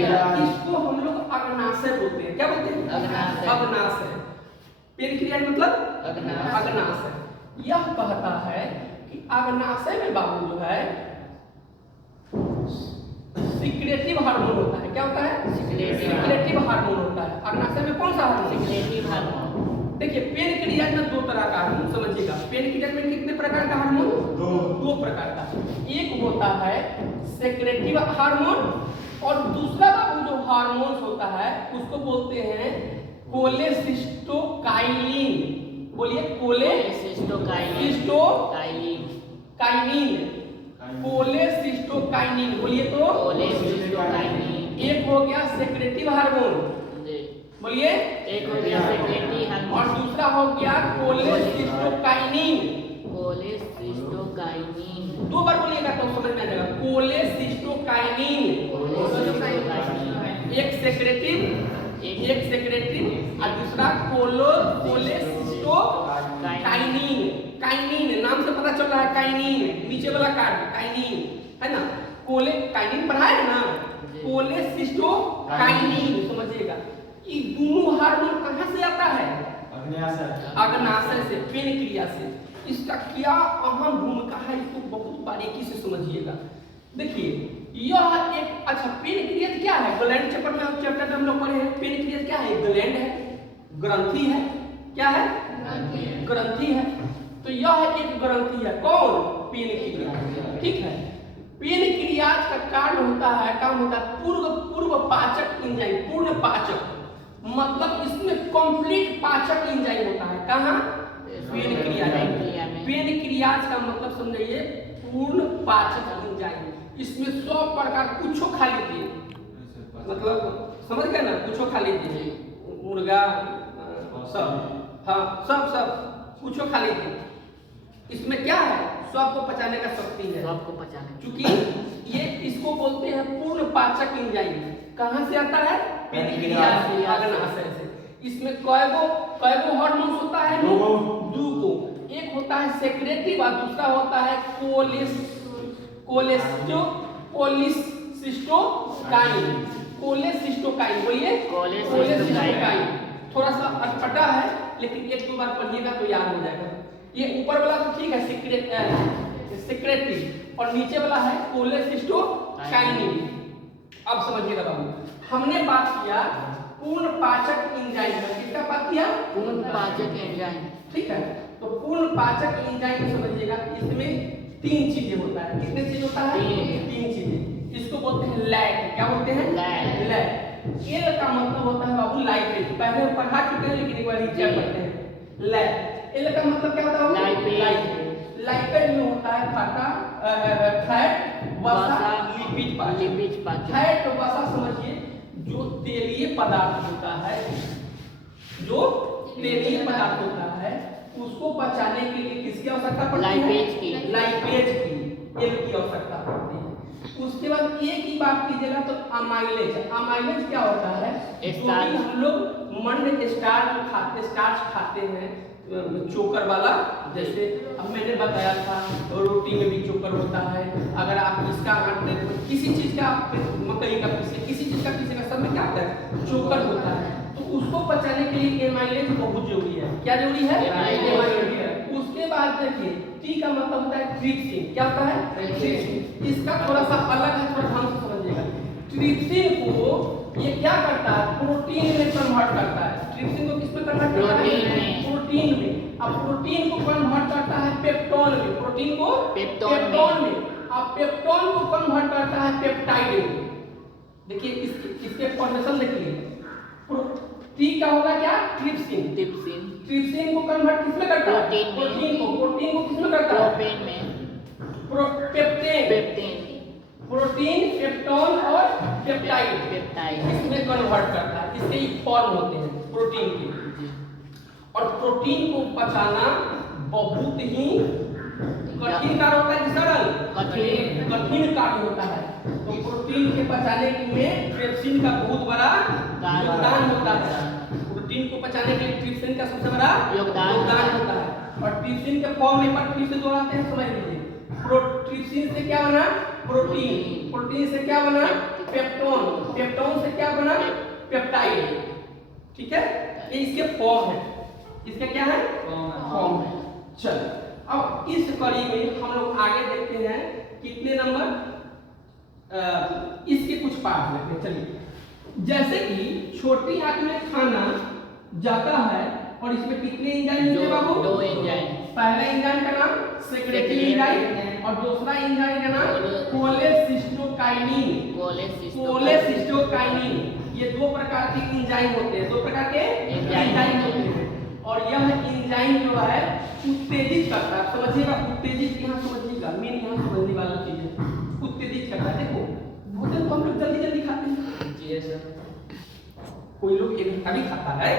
इसको हम लोग अग्नाशय बोलते हैं। क्या बोलते हैं? अग्नाशय। पेनक्रियाज मतलब अग्नाशय। यह कहता है कि अग्नाशय में बाबू जो है सिक्रेटिव हार्मोन होता है। क्या होता है? सिक्रेटिव हार्मोन होता है। अग्नाशय में कौन सा हार्मोन? Secretive hormone. देखिए पेनक्रियाज में दो तरह का हार्मोन, समझिएगा। पेनक्रियाज में कितने प्रकार का हार्मोन? दो प्रकार का। एक होता है सेक्रेटिव हार्मोन और दूसरा बाबू जो हार्मोन होता है उसको बोलते हैं कोलेसिस्टोकाइनिन। बोलिए कोलेसिस्टोकाइनिन। कोलेसिस्टोकाइनिन बोलिए तो कोलेसिस्टोकाइनिन। एक हो गया सेक्रेटिव हार्मोन, बोलिए एक हो गया सेक्रेटिव हार्मोन और दूसरा हो गया कोलेसिस्टोकाइनिन। दो बार बोलिएगा तो समझ में आ जाएगा। कोलेसिस्टोकाइनिन एक सेक्रेटिव और दूसरा कोलेसिस्टोकाइनिन। काइनिन नाम से पता चल रहा है, काइनिन नीचे वाला कार्ड काइनिन है ना। काइनिन पढ़ा है ना। कोलेसिस्टोकाइनिन समझिएगा। ये दोनों हार्मोन कहां से आता है? अग्नाशय से, पेनक्रिया से। इसका क्या अहम भूमिका है इसको बहुत बारीकी से समझिएगा। देखिए यह एक अच्छा पेनक्रियाज क्या है? ग्लैंड चैप्टर में हम लोग पढ़े हैं। पेनक्रियाज क्या है? ग्लैंड है, ग्रंथि है। क्या है? ग्रंथि है। तो यह एक ग्रंथि है। कौन? पेनक्रियाज। ठीक है। पेनक्रियाज का कार्य होता है, काम होता है पूर्व पाचक एंजाइम। पूर्ण पाचक मतलब इसमें कंप्लीट पाचक एंजाइम होता है। कहाँ? पेनक्रियाज में। पेनक्रियाज का मतलब समझिए पूर्ण पाचक एंजाइम। इसमें 100 प्रकार कुछो खा लीजिए, मतलब समझ गए ना, कुछो खा लीजिए, मुर्गा सब, हाँ सब कुछो खा लीजिए। इसमें क्या है? सबको पचाने का शक्ति है, सबको पचाने। क्योंकि ये इसको बोलते हैं पूर्ण पाचक एंजाइम। कहाँ से आता है? पेनक्रियाज से, अग्नाशय से। इसमें कयगो हार्मोन होता है? दो को। एक होता है सेक्रेटिव और दूसरा होता है कोलेसिस्टोकाइन। बोलिए कोलेसिस्टोकाइन। थोड़ा सा अटपटा है लेकिन एक दो बार पढ़िएगा तो याद हो जाएगा। ये ऊपर वाला तो ठीक है सेक्रेटिव और नीचे वाला है कोलेसिस्टोकाइनिन। अब समझिएगा बाबू, हमने बात किया पूर्ण पाचक एंजाइम का। किसका बात किया? पूर्ण पाचक एंजाइम। ठीक है। तो पूर्ण पाचक एंजाइम समझिएगा इसमें 3 चीजें होता है। कितने चीज होता है? 3 चीजें। इसको बोलते हैं लैग। क्या बोलते हैं? लैग। एल का मतलब होता है बाबू लाइपेज। पहले पढ़ा चुके हैं लेकिन एक बार रिकैप करते हैं। लैग। एल का मतलब क्या होता है? लाइपेज। लाइपेज में होता है फैट, वसा, लिपिड पाचक। फैट वसा समझिए जो तेलीय पदार्थ होता है, जो तेलीय पदार्थ होता है उसको पचाने के लिए किसकी आवश्यकता पड़ती है? लाइपेज की, एल की आवश्यकता पड़ती है। उसके बाद एक ही बात कीजिएगा तो अमाइलेज। अमाइलेज क्या होता है? हम लोग मंड स्टार्च खाते हैं चोकर वाला। जैसे अब मैंने बताया था रोटी में भी चोकर होता है। अगर आप इसका किसी चीज का मकई का पीसे, किसी चीज का पीसे का सब में क्या होता है? चोकर होता है। तो उसको पचाने के लिए एमाइलेज बहुत जरूरी है। क्या जरूरी है? एमाइलेज। उसके बाद देखिए टी का मतलब होता है ट्रिप्सिन। क्या होता है? ट्रिप्सिन। इसका थोड़ा सा अलग है, थोड़ा ढंग से समझिएगा। ट्रिप्सिन को ये क्या करता है? प्रोटीन में कन्वर्ट करता है। ट्रिप्सिन को किस में कन्वर्ट करता है? प्रोटीन में। अब प्रोटीन को कन्वर्ट करता है पेप्टोन में। प्रोटीन को पेप्टोन में। अब पेप्टोन को कन्वर्ट करता है पेप्टाइड में। देखिए इसके फॉर्मेशन देखिए। टी का होगा क्या? ट्रिप्सिन। ट्रिप्सिन को कन्वर्ट किसमें करता है? प्रोटीन को किसमें करता है? पेप्टेन में। प्रोटीन, पेप्टोन और पेप्टाइड इसमें कन्वर्ट करता है। इसके ही फॉर्म होते हैं प्रोटीन के। और प्रोटीन को पचाना बहुत ही कठिन कार्य होता है कि सरल? कठिन कार्य होता है। तो प्रोटीन के पचाने में ट्रिप्सिन का बहुत बड़ा योगदान होता है। प्रोटीन को पचाने के लिए ट्रिप्सिन का सबसे बड़ा योगदान होता है। और ट्रिप्सिन के फॉर्म में पर फिर से दोहराते हैं, समझ लीजिए। ट्रिप्सिन से क्या बना? प्रोटीन। प्रोटीन से क्या बना? पेप्टोन, पेप्टोन से क्या बना? पेप्टाइड। ठीक है, ये इसके फॉर्म है, इसका क्या है? फॉर्म है। चलो अब इस कड़ी में हम लोग आगे देखते हैं कितने नंबर इसके कुछ पार्ट लेते हैं। चलिए, जैसे कि छोटी आंत में खाना जाता है और इसमें कितने एंजाइम होते हैं बाबू? 2 एंजाइम। पहला एंजाइम का नाम सेक्रेटरी एंजाइम और दूसरा एंजाइम का नाम कोलेसिस्टोकाइनिन। कोलेसिस्टोकाइनिन, ये दो प्रकार के एंजाइम होते हैं, दो प्रकार के एंजाइम होते हैं। और यह एंजाइम जो है उत्तेजित करता है, समझिएगा, उत्तेजित यहाँ समझिएगा, मेन यहाँ समझने वाला चीज है, उत्तेजित करता है। देखो भोजन तो हम लोग जल्दी जल्दी खाते हैं, जी सर, कोई लोग एक घंटा भी खाता है,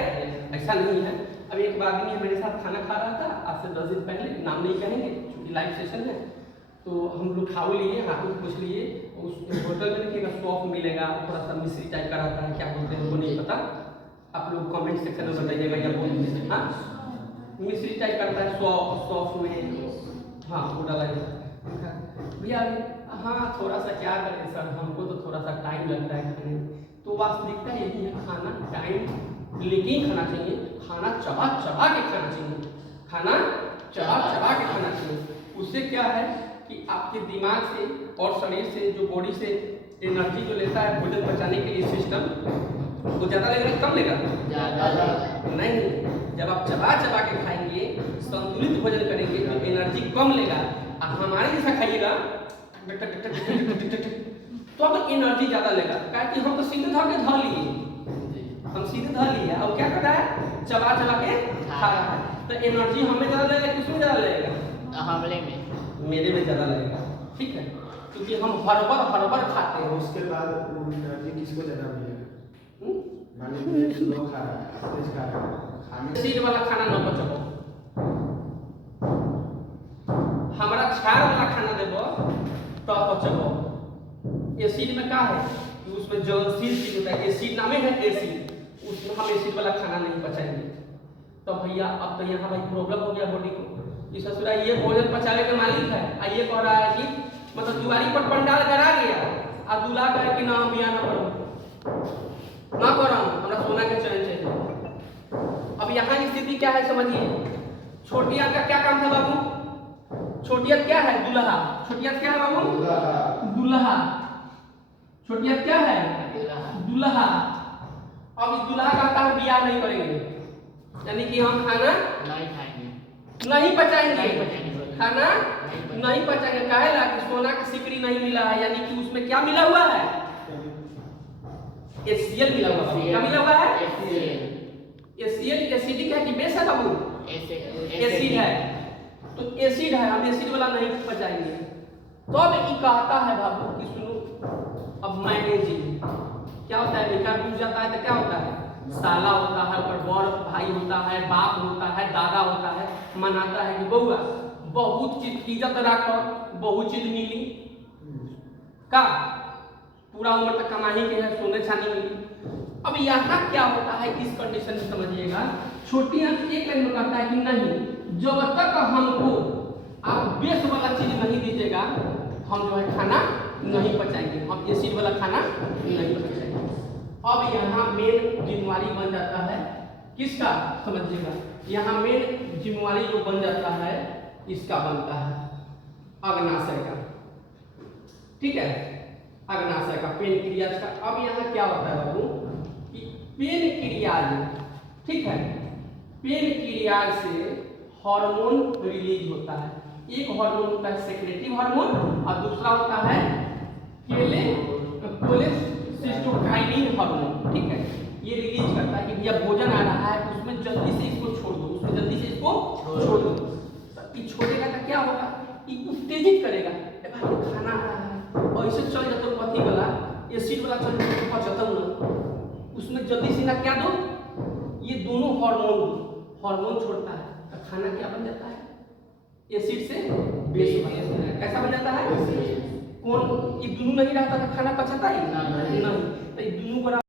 ऐसा नहीं है। अब एक आदमी मेरे साथ खाना खा रहा था आज से 10 दिन पहले, नाम नहीं कहेंगे क्योंकि लाइव सेशन है, तो हम लोग खाओ लिए, हाथों पूछ लिए, उस होटल में देखिएगा सॉफ मिलेगा, थोड़ा सा मिश्री टाइप का रहता है, क्या बोलते हैं वो नहीं पता, आप लोग कमेंट सेक्शन में बताइएगा या बोल दीजिए। हाँ, मिश्री टाइप करता है, सॉफ में, हाँ वो डाला जाता है भैया। हाँ थोड़ा सा क्या करें सर, हमको तो थोड़ा सा टाइम लगता है खाने में। तो वास्तविकता यही है, खाना टाइम लेके खाना चाहिए, खाना चबा चबा के खाना चाहिए, खाना चबा चबा के खाना चाहिए। उससे क्या है कि आपके दिमाग से और शरीर से, जो बॉडी से एनर्जी जो लेता है भोजन पचाने के लिए सिस्टम, वो ज़्यादा लेगा कम लेगा? ज़्यादा नहीं। जब आप चबा चबा के खाएंगे, संतुलित भोजन करेंगे तो एनर्जी कम लेगा। और हमारे जैसा खाइएगा तो अब एनर्जी ज़्यादा लेगा, कि हम तो सीधे धर के धर लिए, हम सीधे धर लिए, और क्या कर रहा है? चबा चबा के खा रहा है। तो एनर्जी हमें ज़्यादा लगेगा, किसमें ज़्यादा लगेगा? हमले में, मेरे में ज़्यादा लगेगा। ठीक है, क्योंकि हम हर खाते हैं। उसके बाद वो एनर्जी किसको ज़्यादा मिलेगा? मान लीजिए लोग खा रहा है, तेज खा रहा है, खाने एसिड वाला खाना न पचबो, हमारा क्षार वाला खाना देबो तो पचबो। एसिड में क्या है कि उसमें ज्वलनशील चीज होता है, एसिड नामे है एसिड, उसमें हम एसिड वाला खाना नहीं पचाएंगे। तो भैया अब तो यहाँ भाई प्रॉब्लम हो गया बॉडी को, कि ससुरा ये भोजन पचाने का मालिक है, ये कह रहा है कि मतलब दुआरी पर पंडाल करा गया और दूल्हा कहे कि ना हम यहाँ ना करो, ना करो, हमरा सोना के चैन चाहिए। अब यहाँ स्थिति क्या है समझिए, छोटिया का क्या काम था बाबू? छोटिया क्या है? दुल्हा। छोटिया क्या है बाबू? दुल्हा। छोटिया क्या है? दुल्हा। अब इस दुल्हा कहता है ब्याह नहीं करेंगे, यानी कि हम खाना नहीं खाएंगे, नहीं पचाएंगे, खाना नहीं पचाएंगे। काहे ला? कि सोना का सिकड़ी नहीं मिला है, यानी कि उसमें क्या मिला हुआ है? HCl मिला हुआ है। क्या मिला हुआ है? HCl एसिडिक है कि बेस है बाबू? एसिड है। तो एसिड है, हम एसिड वाला नहीं पचाएंगे। तो अब ये कहता है बाबू कि सुनो, अब मैनेजिंग क्या होता है? बेटा डूब जाता है तो क्या होता है? साला होता है, ऊपर बड़ भाई होता है, बाप होता है, दादा होता है, मनाता है कि बउआ बहुत चीज इज्जत रखो, बहुत चीज मिली का पूरा उम्र तक कमाई के है, सोने छानी मिली। अब यहाँ क्या होता है इस कंडीशन में समझिएगा, छोटी आंत एक लाइन में कहता है कि नहीं, जब तक हमको आप बेस वाला चीज नहीं दीजिएगा हम जो है खाना नहीं पचाएंगे, हम एसिड वाला खाना नहीं पचाएंगे। अब यहाँ मेन जिम्मेवारी बन जाता है किसका? समझिएगा, यहाँ मेन जिम्मेवारी जो बन जाता है इसका बनता है अग्नाशय का। ठीक है, अग्नाशय का, पेनक्रियाज का। अब यहाँ क्या होता है बाबू कि पेनक्रियाज, ठीक है, पेनक्रियाज से हार्मोन रिलीज होता है। एक हार्मोन होता है सेक्रेटिव हार्मोन और दूसरा होता है कोलेसिस्टोकाइनिन हार्मोन। ठीक है, ये रिलीज करता है कि भैया भोजन आ रहा है, उसमें जल्दी से इसको छोड़ दो, उसमें जल्दी से इसको छोड़ दो। ये छोड़ेगा तो क्या होगा? ये उत्तेजित करेगा, भाई खाना आ रहा है, और इसे चल जाता है पथी वाला, एसिड वाला चल जाता है पचता ना, उसमें जल्दी से ना क्या दो, ये दोनों हार्मोन छोड़ता है तो खाना क्या बन जाता है? एसिड से बेस बन जाता है। कैसा बन जाता है? कौन? ये दोनों नहीं रहता तो खाना पचता ही नहीं। तो ये दोनों